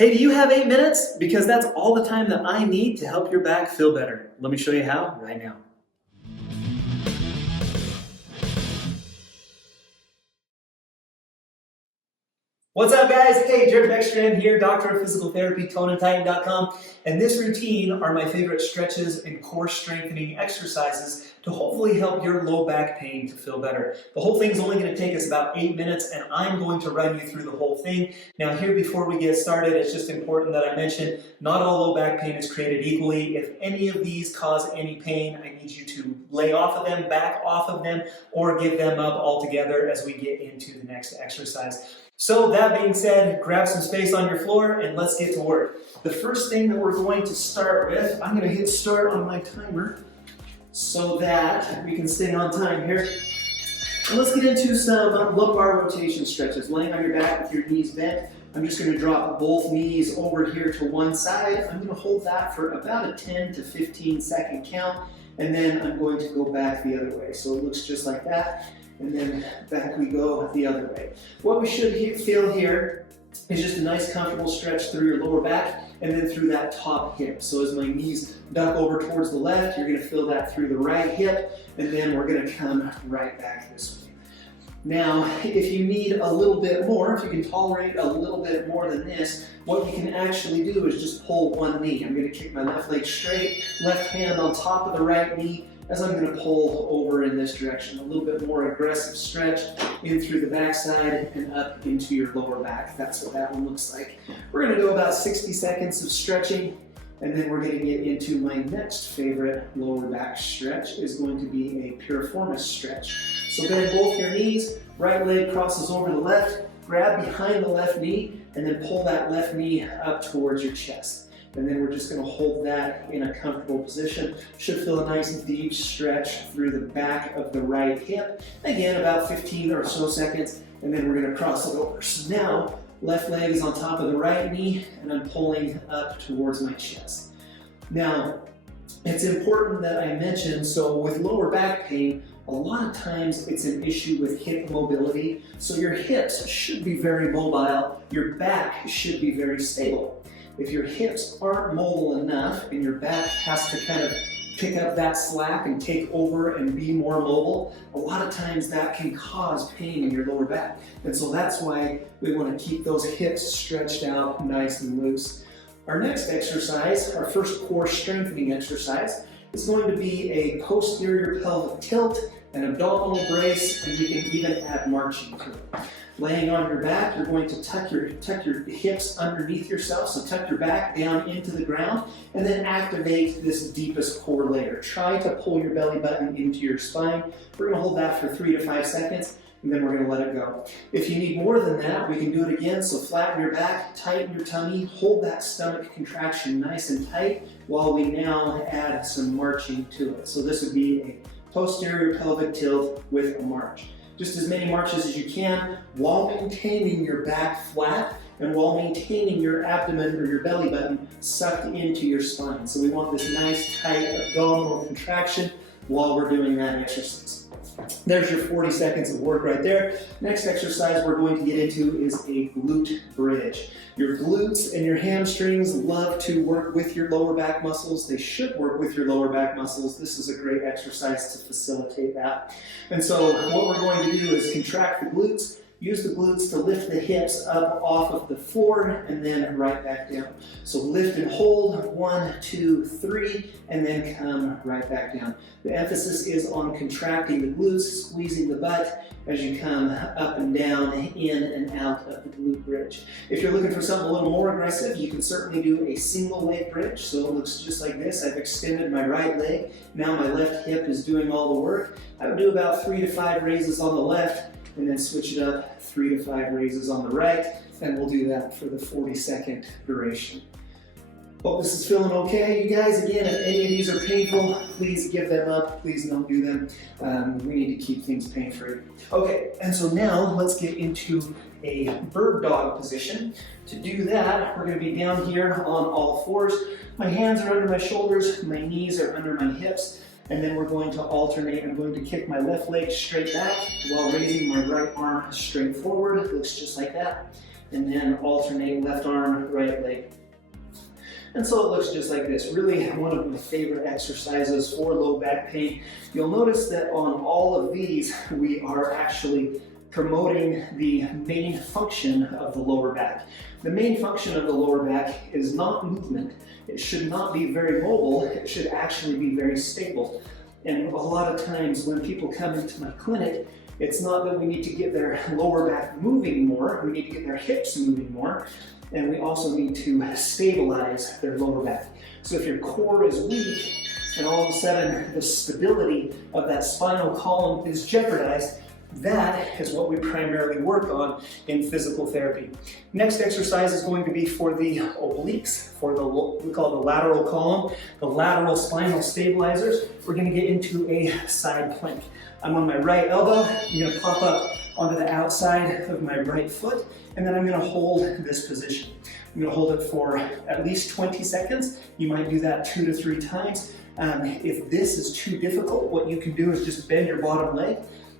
Hey, do you have 8 minutes? Because that's all the time that I need to help your back feel better. Let me show you how right now. What's up, guys? Hey, Jared Beckstrand here, Doctor of Physical Therapy, ToneAndTighten.com, and this routine are my favorite stretches and core strengthening exercises to hopefully help your low back pain to feel better. The whole thing's only going to take us about 8 minutes, and I'm going to run you through the whole thing. Now, here before we get started, it's just important that I mention not all low back pain is created equally. If any of these cause any pain, I need you to lay off of them, back off of them, or give them up altogether as we get into the next exercise. So that being said, grab some space on your floor and let's get to work. The first thing that we're going to start with, I'm going to hit start on my timer so that we can stay on time here. And let's get into some lumbar rotation stretches. Laying on your back with your knees bent. I'm just going to drop both knees over here to one side. I'm going to hold that for about a 10 to 15 second count, and then I'm going to go back the other way. So it looks just like that. And then back we go the other way. What we should feel here is just a nice comfortable stretch through your lower back and then through that top hip. So as my knees duck over towards the left, you're gonna feel that through the right hip, and then we're gonna come right back this way. Now, if you need a little bit more, if you can tolerate a little bit more than this, what you can actually do is just pull one knee. I'm gonna kick my left leg straight, left hand on top of the right knee, as I'm going to pull over in this direction. A little bit more aggressive stretch in through the backside and up into your lower back. That's what that one looks like. We're going to go about 60 seconds of stretching, and then we're going to get into my next favorite lower back stretch is going to be a piriformis stretch. So bend both your knees, right leg crosses over the left, grab behind the left knee, and then pull that left knee up towards your chest. And then we're just going to hold that in a comfortable position. Should feel a nice deep stretch through the back of the right hip. Again, about 15 or so seconds, and then we're going to cross it over. So now, left leg is on top of the right knee, and I'm pulling up towards my chest. Now, it's important that I mention, so with lower back pain, a lot of times it's an issue with hip mobility. So your hips should be very mobile, your back should be very stable. If your hips aren't mobile enough and your back has to kind of pick up that slack and take over and be more mobile, a lot of times that can cause pain in your lower back. And so that's why we want to keep those hips stretched out nice and loose. Our next exercise, our first core strengthening exercise, is going to be a posterior pelvic tilt, an abdominal brace, and you can even add marching to it. Laying on your back, you're going to tuck your hips underneath yourself, so tuck your back down into the ground, and then activate this deepest core layer. Try to pull your belly button into your spine. We're going to hold that for 3 to 5 seconds, and then we're going to let it go. If you need more than that, we can do it again. So flatten your back, tighten your tummy, hold that stomach contraction nice and tight while we now add some marching to it. So this would be a posterior pelvic tilt with a march. Just as many marches as you can while maintaining your back flat and while maintaining your abdomen or your belly button sucked into your spine. So we want this nice tight abdominal contraction while we're doing that exercise. There's your 40 seconds of work right there. Next exercise we're going to get into is a glute bridge. Your glutes and your hamstrings love to work with your lower back muscles. They should work with your lower back muscles. This is a great exercise to facilitate that. And so what we're going to do is contract the glutes, use the glutes to lift the hips up off of the floor and then right back down. So lift and hold, 1, 2, 3, and then come right back down. The emphasis is on contracting the glutes, squeezing the butt as you come up and down, in and out of the glute bridge. If you're looking for something a little more aggressive, you can certainly do a single leg bridge. So it looks just like this. I've extended my right leg. Now my left hip is doing all the work. I would do about 3 to 5 raises on the left, and then switch it up 3 to 5 raises on the right, and we'll do that for the 40-second duration. Hope this is feeling okay, you guys. Again, if any of these are painful, please give them up. Please don't do them. We need to keep things pain-free. Okay, and so now let's get into a bird dog position. To do that, we're going to be down here on all fours. My hands are under my shoulders, my knees are under my hips. And then we're going to alternate. I'm going to kick my left leg straight back while raising my right arm straight forward. It looks just like that. And then alternate left arm, right leg And so it looks just like this. Really one of my favorite exercises for low back pain. You'll notice that on all of these, we are actually promoting the main function of the lower back. The main function of the lower back is not movement. It should not be very mobile. It should actually be very stable. And a lot of times when people come into my clinic, it's not that we need to get their lower back moving more, we need to get their hips moving more, and we also need to stabilize their lower back. So if your core is weak and all of a sudden the stability of that spinal column is jeopardized, that is what we primarily work on in physical therapy. Next exercise is going to be for the obliques, for the, we call it the lateral column, the lateral spinal stabilizers. We're going to get into a side plank. I'm on my right elbow. I'm going to pop up onto the outside of my right foot, and then I'm going to hold this position. I'm going to hold it for at least 20 seconds. You might do that 2 to 3 times. If this is too difficult, what you can do is just bend your bottom leg.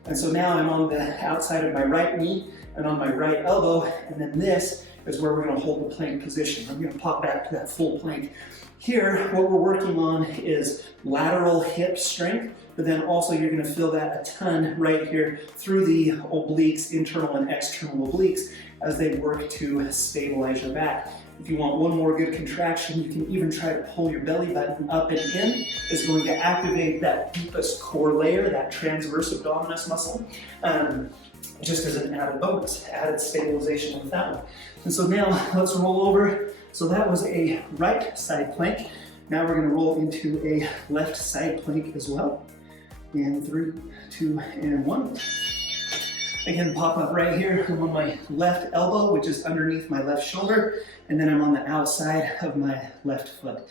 And so now I'm on the outside of my right knee and on my right elbow, and then this is where we're going to hold the plank position. I'm going to pop back to that full plank. Here, what we're working on is lateral hip strength, but then also you're going to feel that a ton right here through the obliques, internal and external obliques, as they work to stabilize your back. If you want one more good contraction, you can even try to pull your belly button up and in. It's going to activate that deepest core layer, that transverse abdominis muscle, just as an added bonus, added stabilization with that one. And so now let's roll over. So that was a right side plank. Now we're going to roll into a left side plank as well. And 3, 2, and 1. Again, pop up right here. I'm on my left elbow, which is underneath my left shoulder, and then I'm on the outside of my left foot.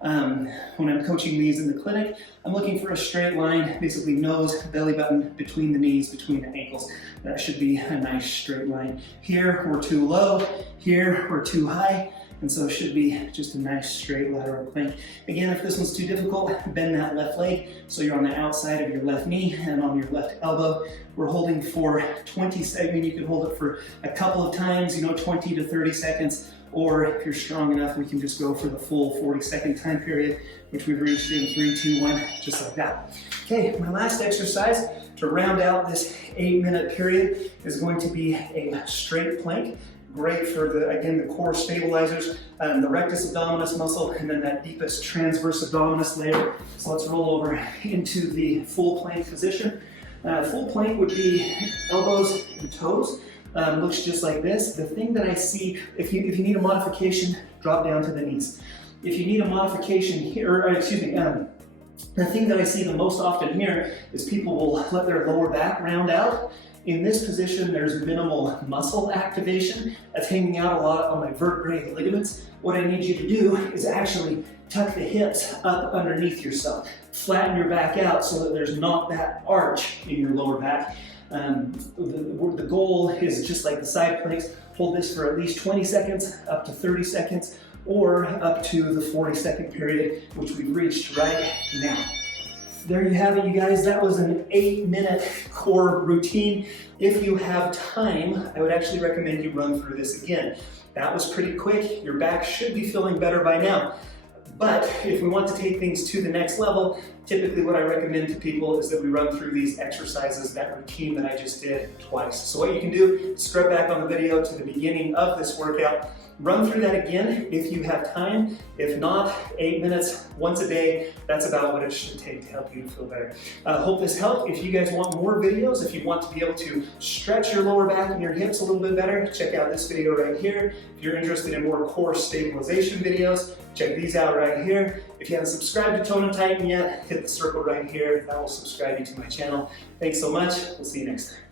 When I'm coaching these in the clinic, I'm looking for a straight line, basically nose, belly button, between the knees, between the ankles. That should be a nice straight line. Here, we're too low. Here, we're too high. And so it should be just a nice straight lateral plank. Again, if this one's too difficult, bend that left leg so you're on the outside of your left knee and on your left elbow. We're holding for 20 seconds. You can hold it for a couple of times, 20 to 30 seconds. Or if you're strong enough, we can just go for the full 40-second time period, which we've reached in 3, 2, 1, just like that. Okay, my last exercise to round out this 8-minute period is going to be a straight plank. Great for the core stabilizers, the rectus abdominis muscle, and then that deepest transverse abdominis layer. So let's roll over into the full plank position. Full plank would be elbows and toes. Looks just like this. The thing that I see, if you need a modification, drop down to the knees. If you need a modification here, the thing that I see the most often here is people will let their lower back round out. In this position, there's minimal muscle activation. That's hanging out a lot on my vertebrae and ligaments. What I need you to do is actually tuck the hips up underneath yourself. Flatten your back out so that there's not that arch in your lower back. The goal is just like the side planks, hold this for at least 20 seconds, up to 30 seconds, or up to the 40-second period, which we've reached right now. There you have it, you guys. That was an 8-minute core routine. If you have time, I would actually recommend you run through this again. That was pretty quick. Your back should be feeling better by now. But if we want to take things to the next level, typically what I recommend to people is that we run through these exercises, that routine that I just did twice. So what you can do, scrub back on the video to the beginning of this workout, run through that again if you have time. If not, 8 minutes once a day, that's about what it should take to help you to feel better. Hope this helped. If you guys want more videos, if you want to be able to stretch your lower back and your hips a little bit better, check out this video right here. If you're interested in more core stabilization videos, check these out right here. If you haven't subscribed to Tone and Tighten yet, hit the circle right here. That will subscribe you to my channel. Thanks so much. We'll see you next time.